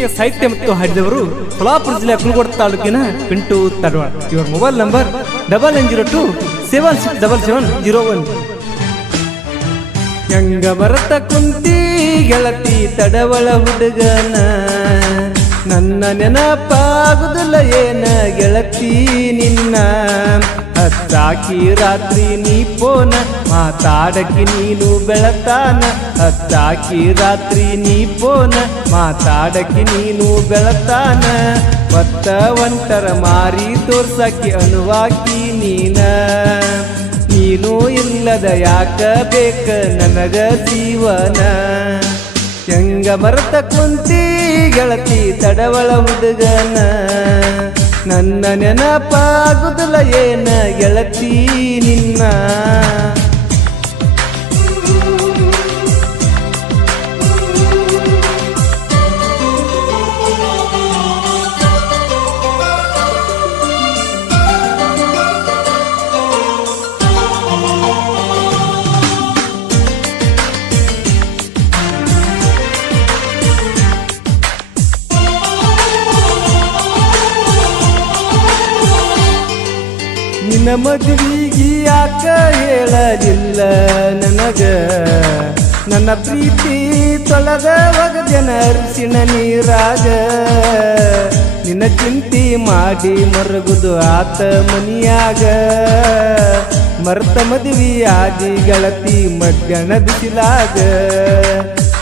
ಗೀತೆಯ ಸಾಹಿತ್ಯ ಮತ್ತು ಹಾಡಿದವರು ಸೋಲಾಪುರ ಜಿಲ್ಲೆ ಕುಲಗೋಡ ತಾಲೂಕಿನ ಪಿಂಟು ತಡವಾಳ. ಇವರ ಮೊಬೈಲ್ ನಂಬರ್ 9902767701. ಹೆಂಗ ಬರತ ಕುಂತಿ ಗೆಳತಿ ತಡವಳ ಹುಡುಗನ, ನನ್ನ ನೆನಪಾಗುದಿಲ್ಲ ಏನ ಗೆಳತಿ ನಿನ್ನ. ಹತ್ತಾಕಿ ರಾತ್ರಿ ನೀ ಪೋನ ಮಾತಾಡಕಿ ನೀನು ಬೆಳತಾನ. ಹತ್ತಾಕಿ ರಾತ್ರಿ ನೀ ಪೋನ ಮಾತಾಡಕಿ ನೀನು ಬೆಳತಾನ. ಮತ್ತ ಒಂಟರ ಮಾರಿ ತೋರ್ಸಾಕಿ ಅನುವಾಕಿ ನೀನ. ನೀನು ಇಲ್ಲದ ಯಾಕ ಬೇಕ ನನಗ ಜೀವನ. ಹೆಂಗ ಮರತ ಕುಂತಿ ಗೆಳತಿ ತಡವಳ ಹುಡುಗನ, ನನ್ನ ನೆನಪಾಗುದಿಲ್ಲ ಏನ ಗೆಳತಿ ನಿನ್ನ. ನಿನ್ನ ಮದುವಿಗೆ ಯಾಕ ಹೇಳಲಿಲ್ಲ ನನಗ, ನನ್ನ ಪ್ರೀತಿ ತೊಳೆದ ಒಗದೆನ ಅರಿಶಿಣ ನೀರಾಗ. ನಿನ್ನ ಚಿಂತಿ ಮಾಡಿ ಮರಗುದು ಆತ ಮನಿಯಾಗ. ಮರ್ತ ಮದುವೆ ಆದಿ ಗೆಳತಿ ಮಧ್ಯಾಹ್ನ ಬಿಸಿಲಾಗ.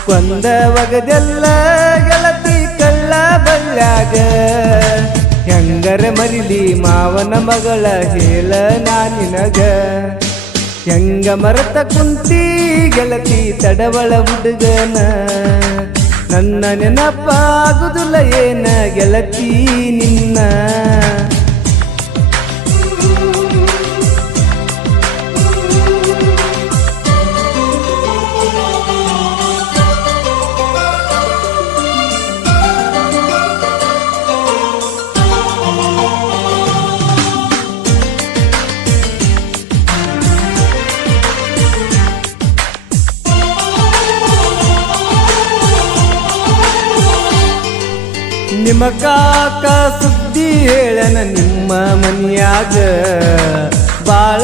ಕೊಂದ ಒಗದೆಲ್ಲ ಗೆಳತಿ ಕಳ್ಳ ಬಳ್ಳ್ಯಾಗ. ಹೆಂಗರ ಮರಿಲಿ ಮಾವನ ಮಗಳ ಹೇಳ ನಾನಿನಗ. ಹೆಂಗ ಮರತ ಕುಂತಿ ಗೆಳತಿ ತಡವಳ ಹುಡುಗನ, ನನ್ನ ನೆನಪಾಗುದಿಲ್ಲ ಏನ ಗೆಳತಿ ನಿನ್ನ. ನಿಮ್ಮ ಕಾಕ ಸುದ್ದಿ ಹೇಳನ ನಿಮ್ಮ ಮನಿಯಾಗ. ಬಾಳ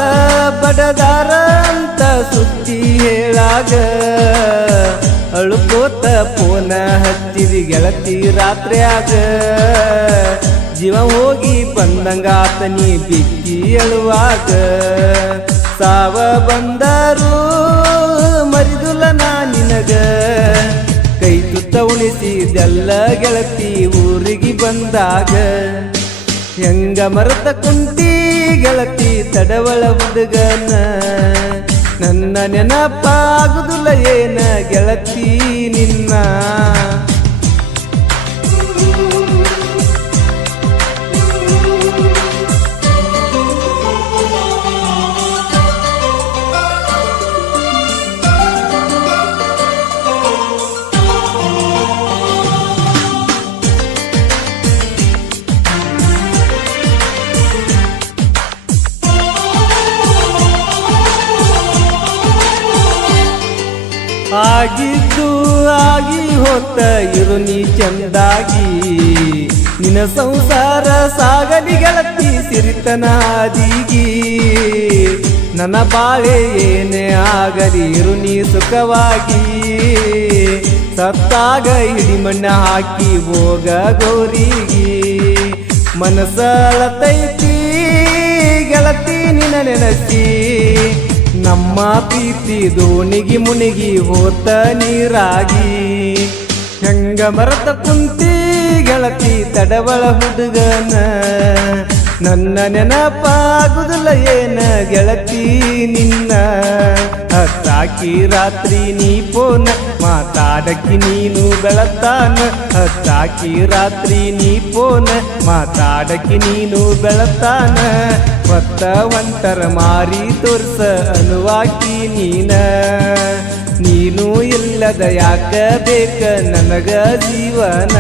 ಬಡದಾರ ಅಂತ ಸುದ್ದಿ ಹೇಳಾಗ. ಅಳುಕೋತ ಪೋನ ಹಚ್ಚಿದಿ ಗೆಳತಿ ರಾತ್ರಿಯಾಗ. ಜೀವ ಹೋಗಿ ಬಂದಂಗಾತ ನೀ ಬಿಕ್ಕಿ ಅಳುವಾಗ. ಸಾವ ಬಂದರು ಮರಿದುಲ್ಲ ನಾ ನಿನಗ. ಕೈ ತುತ್ತ ಉಳಿಸಿದೆಲ್ಲ ಗೆಳತಿ ಊರಿಗೆ ಬಂದಾಗ. ಹೆಂಗ ಮರತ ಕುಂತಿ ಗೆಳತಿ ತಡವಳ ಹುಡುಗನ, ನನ್ನ ನೆನಪಾಗುದಿಲ್ಲ ಏನ ಗೆಳತಿ ನಿನ್ನ. ಆಗಿದ್ದು ಆಗಿ ಹೋತ ಇರು ನೀ ಚಂದಾಗಿ. ನಿನ್ನ ಸಂಸಾರ ಸಾಗಲಿ ಗೆಳತಿ ಸಿರಿತನ ಹಾದಿಗಿ. ನನ್ನ ಬಾಳೆ ಏನೇ ಆಗಲಿ ಇರು ನೀ ಸುಖವಾಗಿ. ಸತ್ತಾಗ ಹಿಡಿ ಮಣ್ಣ ಹಾಕಿ ಹೋಗ ಗೌರಿಗೆ. ಮನಸ್ಸಳತೈತಿ ಗೆಳತಿ ನಿನ್ನ ನೆನಸಿ. ನಮ್ಮ ಪ್ರೀತಿ ದೋಣಿಗಿ ಮುನಿಗಿ ಹೋತ ನೀರಾಗಿ. ಹೆಂಗ ಮರತ ಕುಂತಿ ಗೆಳತಿ ತಡವಳ ಹುಡುಗನ, ನನ್ನ ನೆನಪಾಗುದಿಲ್ಲ ಏನ ಗೆಳತಿ ನಿನ್ನ. ಹತ್ತಾಕಿ ರಾತ್ರಿ ನೀ ಪೋನ ಮಾತಾಡಕಿ ನೀನು ಬೆಳತಾನ. ಹತ್ತಾಕಿ ರಾತ್ರಿ ನೀ ಪೋನ ಮಾತಾಡಕಿ ನೀನು ಬೆಳತಾನ. ಮತ್ತ ಒಂಟರ ಮಾರಿ ತೋರ್ಸ ಅನುವಾಕಿ ನೀನ. ನೀನು ಇಲ್ಲದ ಯಾಕ ಬೇಕ ನನಗ ಜೀವನ.